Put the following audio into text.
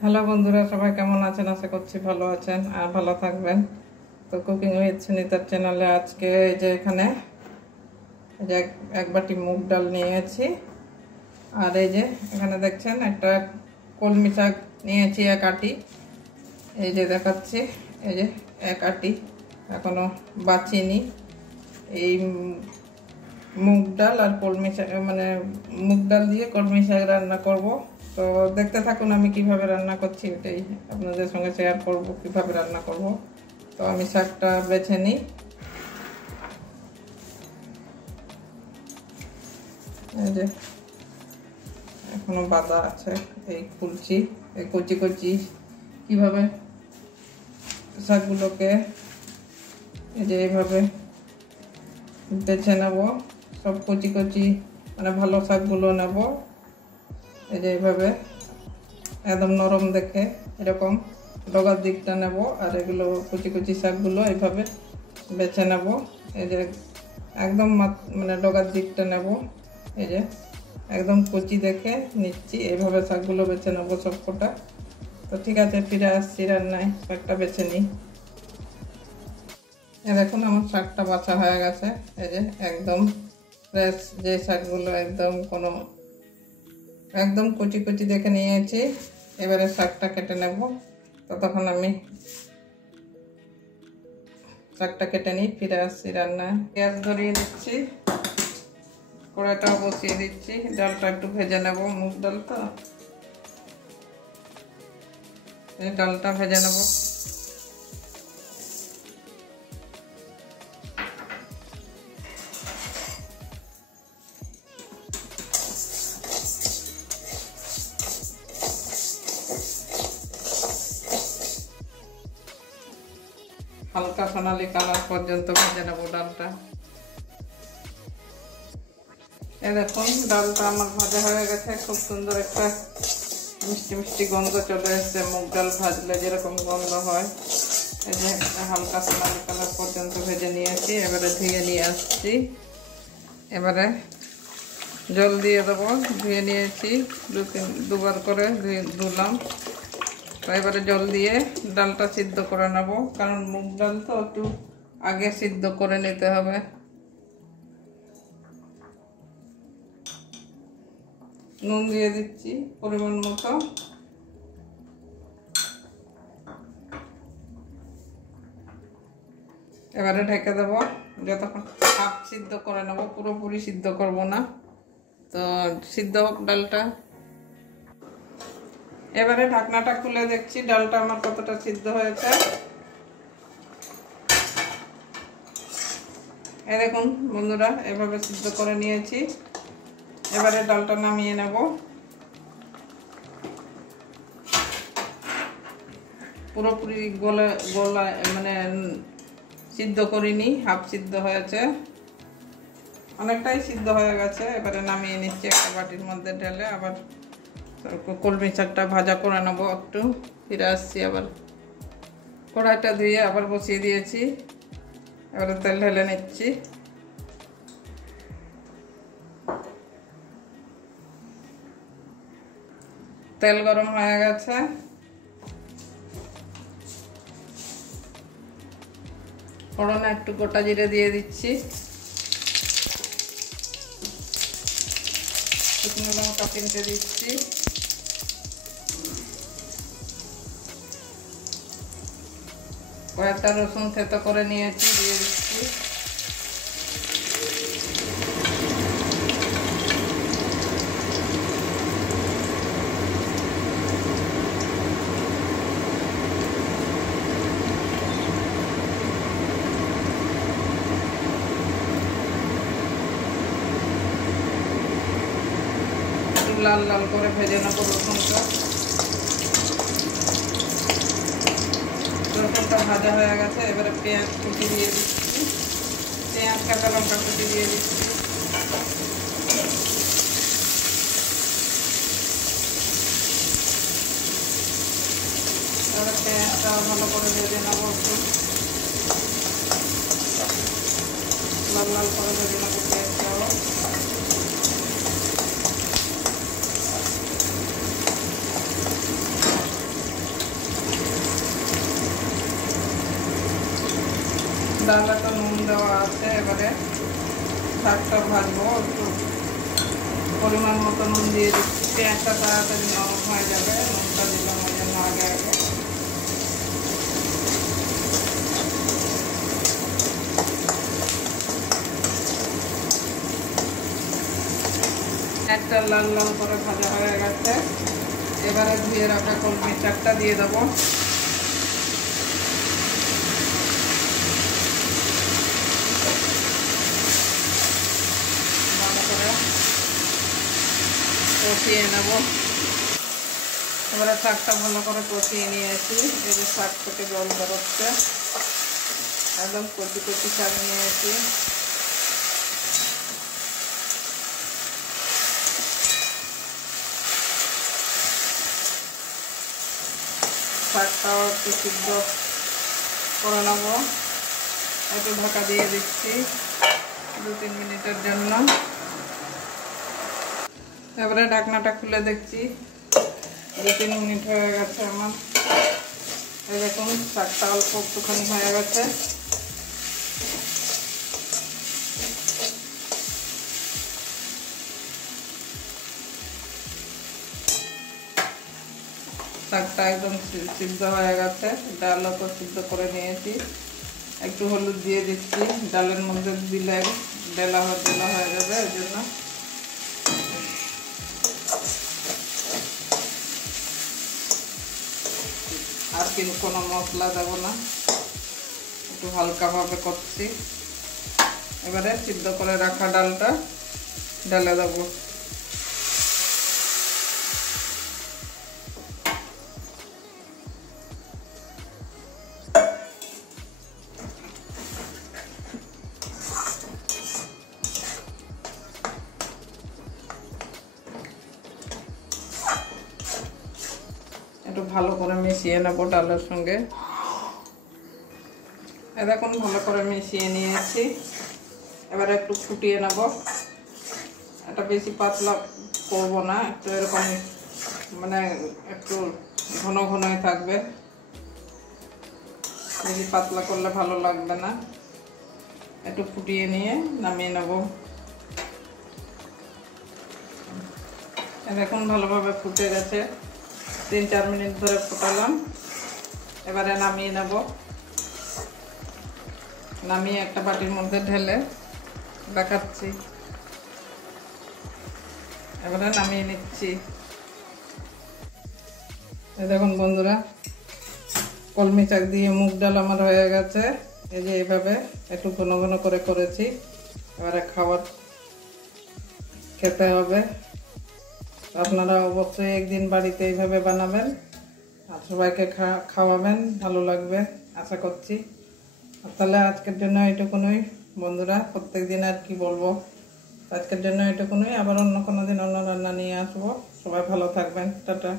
Hello বন্ধুরা, সবাই কেমন আছেন? আশা করছি ভালো আছেন আর ভালো থাকবেন। তো কুকিং উইথ সুনিতার চ্যানেলে আজকে যে এখানে এই যে এক বাটি মুগ ডাল নিয়েছি, আর এই যে এখানে দেখছেন একটা কলমি শাক নিয়েছি এক আটি। এই যে দেখাচ্ছি, এই যে এক আটি এখনো বাঁচিনি। এই মুগ ডাল আর কলমি শাক, মানে মুগ ডাল দিয়ে কলমি শাক রান্না করব। তো দেখতে থাকুন আমি কিভাবে রান্না করছি, এটাই আপনাদের সঙ্গে শেয়ার করব কিভাবে রান্না করব। তো আমি শাকটা বেছে নিই। এই যে এখনো বাঁধা আছে, এই খুলছি, এই কচি কচি কিভাবে শাকগুলোকে এই যে এইভাবে বেছে নেব। সব কচি কচি মানে ভালো শাকগুলো নেব, এই যে এইভাবে একদম নরম দেখে এরকম ডগার দিকটা নেব, আর এগুলো কুচি কুচি শাকগুলো এইভাবে বেছে নেব। এই যে একদম মানে ডগার দিকটা নেব, এই যে একদম কচি দেখে নিচ্ছি। এইভাবে শাকগুলো বেছে নেব সবকটা। তো ঠিক আছে, ফিরে আসছি রান্নায়, শাকটা বেছে নিই। দেখুন আমার শাকটা বাছা হয়ে গেছে। এই যে একদম ফ্রেশ যে শাকগুলো একদম কোনো একদম কচি কচি দেখে নিয়েছি। এবারে শাকটা কেটে নেব। ততক্ষণ আমি শাকটা কেটে নিই, ফিরে আসছি রান্নায়। গ্যাস ধরিয়ে দিচ্ছি, কড়াইটাও বসিয়ে দিচ্ছি। ডালটা একটু ভেজে নেব, মুগ ডাল তো, এই ডালটা ভেজে নেব। হালকা সোনালি কালার পর্যন্ত ভেজে নেব ডালটা। এই দেখুন ডালটা আমার ভাজা হয়ে গেছে, খুব সুন্দর একটা মিষ্টি মিষ্টি গন্ধ চলে এসছে। মুগ ডাল ভাজলে যেরকম গন্ধ হয়, এই যে হালকা সোনালি কালার পর্যন্ত ভেজে নিয়েছি। এবারে ধুয়ে নিয়ে আসছি। এবারে জল দিয়ে দেবো। ধুয়ে নিয়েছি, দুবার করে ধুলাম। তো এবারে জল দিয়ে ডালটা সিদ্ধ করে নেব, কারণ মুগ ডাল তো একটু আগে সিদ্ধ করে নিতে হবে। নুন দিয়ে দিচ্ছি পরিমাণ মতো। এবারে ঢেকে দেবো যতক্ষণ, হাফ সিদ্ধ করে নেব, পুরোপুরি সিদ্ধ করব না। তো সিদ্ধ হোক ডালটা। এবারে ঢাকনাটা খুলে দেখছি ডালটা আমার কতটা সিদ্ধ হয়েছে। এই দেখুন বন্ধুরা, এভাবে সিদ্ধ করে নিয়েছি। এবারে ডালটা নামিয়ে নেব। পুরোপুরি গলা মানে সিদ্ধ করিনি, হাফ সিদ্ধ হয়েছে, অনেকটাই সিদ্ধ হয়ে গেছে। এবারে নামিয়ে নিচ্ছি একটা বাটির মধ্যে ঢেলে। আবার কলমি শাকটা ভাজা করে নেবো একটু, ফিরে আসছি। আবার কড়াইটা ধুয়ে আবার বসিয়ে দিয়েছি। এবারে তেল ঢেলে নিচ্ছি। তেল গরম হয়ে গেছে। ফোড়নে একটু গোটা জিরে দিয়ে দিচ্ছি, শুকনো লঙ্কা কিনতে দিচ্ছি, কয়েকটা রসুন থেতো করে নিয়েছি দিয়ে দিচ্ছি। লাল লাল করে ভেজে নেবো রসুনটা। রসুনটা ভাজা হয়ে গেছে। এবারে পেঁয়াজ কুচি দিয়ে দিচ্ছি, পেঁয়াজ কাঁচা লঙ্কা কুচি দিয়ে দিচ্ছি। এবারে পেঁয়াজটা ভালো করে ভেজে নেবো, একটু লাল লাল করে ভেজে নেবো পেঁয়াজটাও। ডালে তো নুন দেওয়া আছে। এবারে শাকটা ভাজবো, একটু পরিমাণ মতো নুন দিয়ে দিচ্ছি। পেঁয়াজটা তাড়াতাড়ি নরম হয়ে যাবে, নুনটা দিলাম ওই জন্য আগে একটা লাল লাল করে ভাজা হয়ে গেছে। এবারে ধুয়ে রাখা কলমি শাকটা দিয়ে দেবো। ভালো করে কষিয়ে নেব। এবারে শাকটা ভালো করে কষিয়ে নিয়েছি। এই যে শাক থেকে জল বেরোচ্ছে, একদম কচি কচি শাক নিয়েছি। শাকটাও একটু সিদ্ধ করে নেবো। একটু ঢাকা দিয়ে দিচ্ছি 2-3 মিনিটের জন্য। এবারে ঢাকনাটা খুলে দেখছি 2-3 মিনিট হয়ে গেছে আমার। এই দেখুন শাকটা অল্প একটুখানি হয়ে গেছে। শাকটা একদম সিদ্ধ হয়ে গেছে। ডালও তো সিদ্ধ করে নিয়েছি। একটু হলুদ দিয়ে দিচ্ছি, ডালের মধ্যে দিলে ডেলা হয়ে যাবে, ওই জন্য। আর কিন্তু কোনো মশলা দেবো না, একটু হালকাভাবে করছি। এবারে সিদ্ধ করে রাখা ডালটা ঢেলে দেবো। একটু ভালো করে মিশিয়ে নেবো ডালের সঙ্গে। দেখুন ভালো করে মিশিয়ে নিয়েছি। এবারে একটু ফুটিয়ে নেব। এটা বেশি পাতলা করব না, একটু এরকম মানে একটু ঘন ঘনই থাকবে। বেশি পাতলা করলে ভালো লাগবে না। একটু ফুটিয়ে নিয়ে নামিয়ে নেব। দেখুন ভালোভাবে ফুটে গেছে। 3-4 মিনিট ধরে ফোটালাম। এবারে নামিয়ে নেব। নামিয়ে একটা বাটির মধ্যে ঢেলে দেখাচ্ছি। এবারে নামিয়ে নিচ্ছি। দেখুন বন্ধুরা, কলমি শাক দিয়ে মুগ ডাল আমার হয়ে গেছে। এই যে এইভাবে একটু ঘন ঘন করে করেছি। এবারে খেতে হবে। আপনারা অবশ্যই একদিন বাড়িতে এইভাবে বানাবেন আর সবাইকে খাওয়াবেন, ভালো লাগবে আশা করছি। তাহলে আজকের জন্য এইটুকুনই বন্ধুরা। প্রত্যেক দিন আর কি বলবো, আজকের জন্য এইটুকুনই। আবার অন্য কোনো দিন অন্য রান্না নিয়ে আসবো। সবাই ভালো থাকবেন। টাটা।